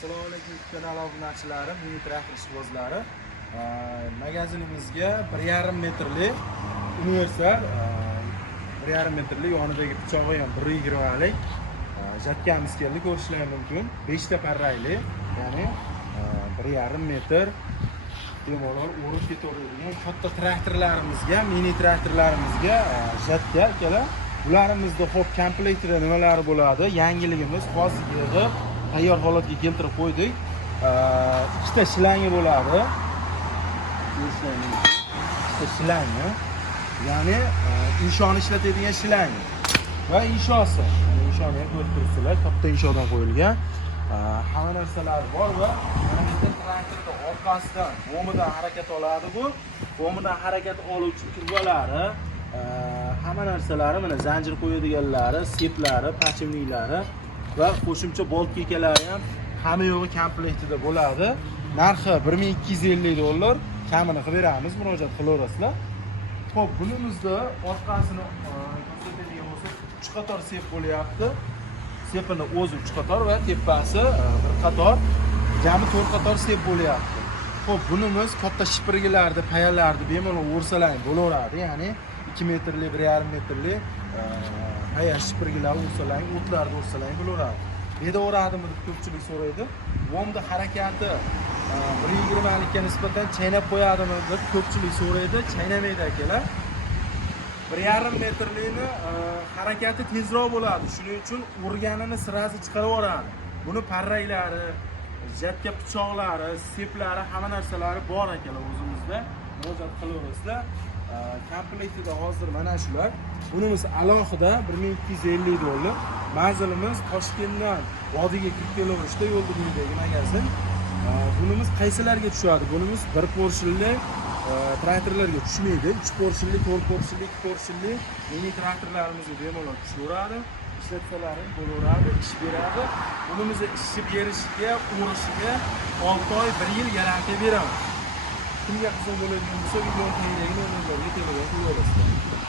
Assalomu alaykum kanal obunachilari, mini traktor ishbozlari. Magazinimizga 1,5 metrlik universal 1,5 metrlik yonidagi pichog'i ham 1,20 lik jatkamiz keldi, ko'rishingiz mumkin. 5 ta parrayli, ya'ni 1,5 metr bemalol o'rib ketaveradigan katta traktorlarimizga, mini traktorlarimizga jatka akalar. Bularımızda hop komplektida nimalari bo'ladi? Yangiligimiz hozir yig'ib tayyor holatga keltirib qo'ydik. Ikkita shlangi bo'ladi. Ikkita shlangi, ya'ni inshoni ishlatadigan shlang va inshosi. Inshoni ham ko'rib turibsizlar, katta inshodan qo'yilgan. Hamma narsalar bor va mana bitta traktorda orqasidan bo'midan harakat oladi bu. Bo'midan harakat oluvchi turbalari, hamma narsalari, mana zanjir qo'yadiganlari, seplari, pachimliklari va qo'shimcha bolt kekalari ham hamma yo'g'i komplektida bo'ladi. Narxi $1250. Kamini qilib beramiz, murojaat qilaverasizlar. Xo'p, bunimizda orqasini ko'rsatadigan bo'lsak, 3 qator sep bo'lyapti. Sepini o'zi 3 qator va tepasi bir qator, jami 4 qator sep bo'lyapti. Xo'p, bunimiz katta shipirgilarda, payalarda bemalol o'rsalang bo'laveradi, ya'ni 2 metrlik, 1,5 metrlik paya shipirgilar o'rsalang, o'tlarda o'rsalang bo'laveradi. Bedaveradimi deb ko'pchilik so'raydi. Bo'mda harakati 1,20 likka nisbatan chaynab qo'yadimi deb ko'pchilik so'raydi. Chaynamaydi akalar. 1,5 metrlikni harakati tezroq bo'ladi. Shuning uchun urganini sirasi chiqarib yuboradi. Buni parraylari, jatka pichoqlari, seplari, hamma narsalari bor akalar o'zimizda. Murojaat qilaverasizlar. Komplektida hozir mana shular. Bunimiz alohida $1250. Manzilimiz Toshkentdan Vodiyga kirib kelaverishda yo'lda buydagi magazin. Bunimiz qaysilarga tushadi? Bunimiz 1 porshinli traktorlarga tushmaydi. 3 porshinli, 4 porshinli, 2 porshinli mini traktorlarimizga bemalol tushaveradi. Ishlatsalari bo'laveradi, ish beradi. Bunimiz ishi berishiga, o'rishiga 6 oy, 1 yil garantiya beramiz. Kimga qiziq bo'ladigan bo'lsa, videoni quyidagi nomerlarga telefon qilaverasizlar.